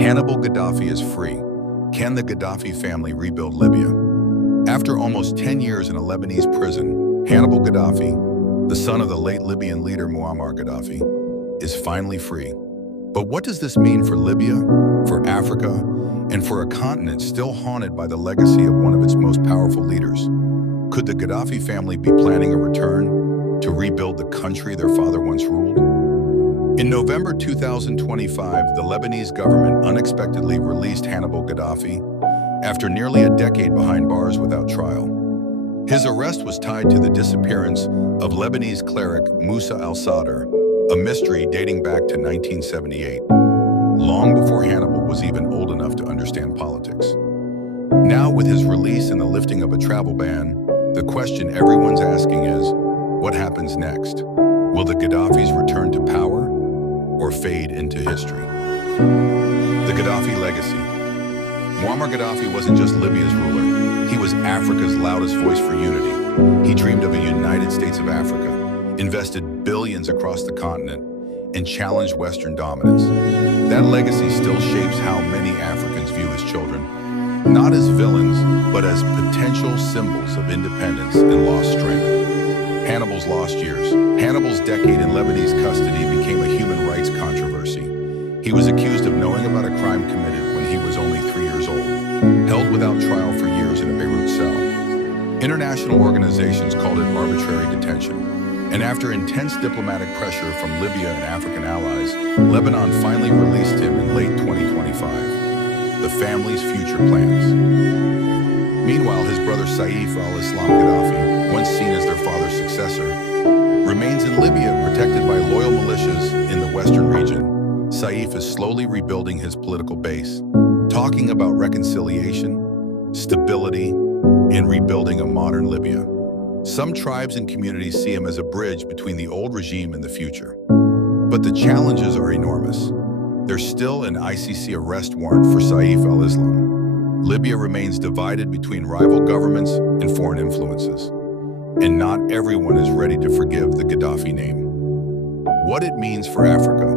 Hannibal Gaddafi is free. Can the Gaddafi family rebuild Libya? After almost 10 years in a Lebanese prison, Hannibal Gaddafi, the son of the late Libyan leader Muammar Gaddafi, is finally free. But what does this mean for Libya, for Africa, and for a continent still haunted by the legacy of one of its most powerful leaders? Could the Gaddafi family be planning a return to rebuild the country their father once ruled? In November 2025, the Lebanese government unexpectedly released Hannibal Gaddafi after nearly a decade behind bars without trial. His arrest was tied to the disappearance of Lebanese cleric Musa al-Sadr, a mystery dating back to 1978, long before Hannibal was even old enough to understand politics. Now, with his release and the lifting of a travel ban, the question everyone's asking is, what happens next? Will the Gaddafis return to power or fade into history? The Gaddafi legacy. Muammar Gaddafi wasn't just Libya's ruler, he was Africa's loudest voice for unity. He dreamed of a United States of Africa, invested billions across the continent, and challenged Western dominance. That legacy still shapes how many Africans view his children, not as villains, but as potential symbols of independence and lost strength. Hannibal's lost years. Hannibal's decade in Lebanese custody became a human rights controversy. He was accused of knowing about a crime committed when he was only 3 years old, held without trial for years in a Beirut cell. International organizations called it arbitrary detention. And after intense diplomatic pressure from Libya and African allies, Lebanon finally released him in late 2025. The family's future plans. Meanwhile, his brother Saif al-Islam Gaddafi, once seen as their father's successor, remains in Libya protected by loyal militias in the western region. Saif is slowly rebuilding his political base, talking about reconciliation, stability, and rebuilding a modern Libya. Some tribes and communities see him as a bridge between the old regime and the future. But the challenges are enormous. There's still an ICC arrest warrant for Saif al-Islam. Libya remains divided between rival governments and foreign influences. And not everyone is ready to forgive the Gaddafi name. What it means for Africa.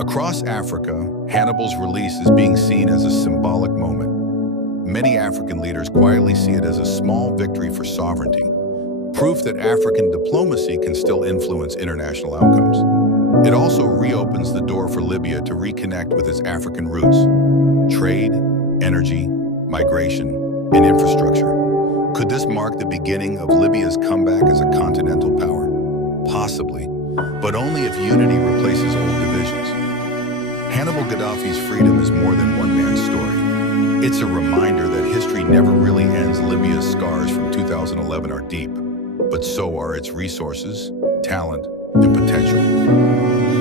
Across Africa, Hannibal's release is being seen as a symbolic moment. Many African leaders quietly see it as a small victory for sovereignty, proof that African diplomacy can still influence international outcomes. It also reopens the door for Libya to reconnect with its African roots: trade, energy, migration, and infrastructure. Could this mark the beginning of Libya's comeback as a continental power? Possibly, but only if unity replaces old divisions. Hannibal Gaddafi's freedom is more than one man's story. It's a reminder that history never really ends. Libya's scars from 2011 are deep, but so are its resources, talent, and potential.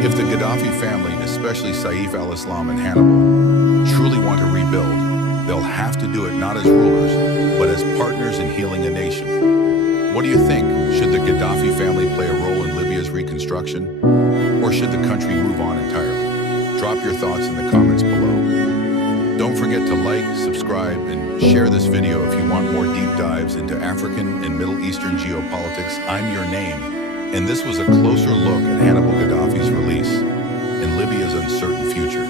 If the Gaddafi family, especially Saif al-Islam and Hannibal, truly want to rebuild, they'll have to do it not as rulers, but as partners in healing a nation. What do you think? Should the Gaddafi family play a role in Libya's reconstruction? Or should the country move on entirely? Drop your thoughts in the comments below. Don't forget to like, subscribe, and share this video if you want more deep dives into African and Middle Eastern geopolitics. I'm your name, and this was a closer look at Hannibal Gaddafi's release and Libya's uncertain future.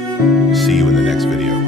See you in the next video.